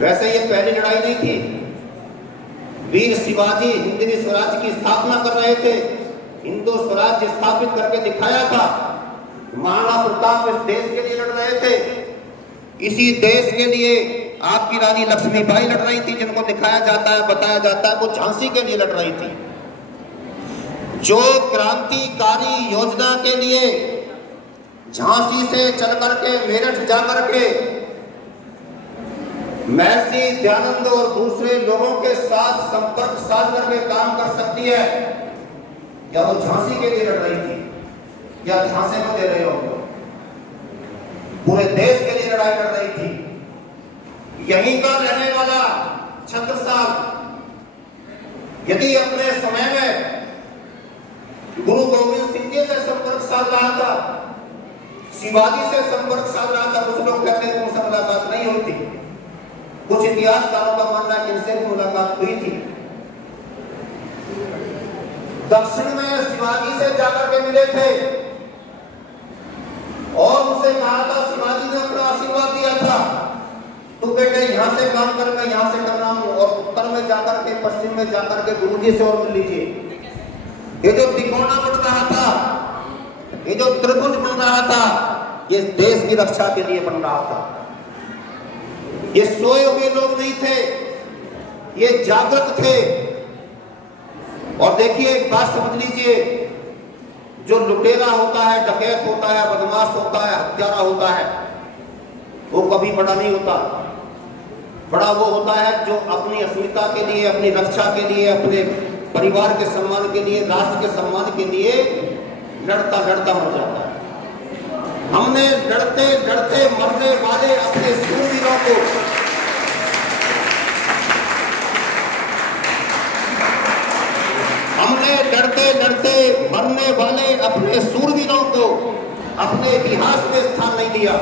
वैसे ये पहली लड़ाई नहीं थी। वीर शिवाजी हिंदवी स्वराज्य की स्थापना कर रहे थे, हिंदू स्वराज्य स्थापित करके दिखाया था। महाराणा प्रताप इस देश के लिए लड़ रहे थे, इसी देश के लिए आपकी रानी लक्ष्मीबाई लड़ रही थी, जिनको दिखाया जाता है, बताया जाता है वो झांसी के लिए लड़ रही थी। जो क्रांतिकारी योजना के लिए झांसी से चल करके मेरठ जाकर के महर्षि दयानंद और दूसरे लोगों के साथ संपर्क साध करके काम कर सकती है, क्या वो झांसी के लिए लड़ रही थी या झांसे को दे रहे हो? पूरे देश के लिए लड़ाई लड़ रही थी। यहीं का रहने वाला छत्रसाल यदि अपने समय में गुरु गोविंद सिंह जी से संपर्क साध रहा था, शिवाजी से संपर्क साध रहा था, कुछ लोग कहते हैं उनसे मुलाकात नहीं हुई थी। कुछ इतिहासकारों का मानना है कि इनसे भी मुलाकात हुई थी। दक्षिण में शिवाजी से जाकर के मिले थे और उनसे कहा था, शिवाजी ने अपना आशीर्वाद दिया था, तू बेटे यहां से काम कर, मैं यहां से कर रहा हूं, और उत्तर में जाकर के पश्चिम में जाकर के गुरुजी से और मिल लीजिए। ये जो तिकोना बन रहा था, ये जो त्रिभुज बन रहा था, ये देश की रक्षा के लिए बन रहा था। ये सोए हुए लोग नहीं थे, ये जागृत थे। और देखिए एक बात समझ लीजिए, जो लुटेरा होता है, डकैत होता है, बदमाश होता है, हत्यारा होता है, वो कभी बड़ा नहीं होता। बड़ा वो होता है जो अपनी अस्मिता के लिए, अपनी रक्षा के लिए, अपने परिवार के सम्मान के लिए, राष्ट्र के सम्मान के लिए लड़ता लड़ता मर जाता है। हमने लड़ते लड़ते मरने वाले अपने शूरवीरों को, हमने लड़ते लड़ते मरने वाले अपने शूरवीरों को अपने इतिहास में स्थान नहीं दिया।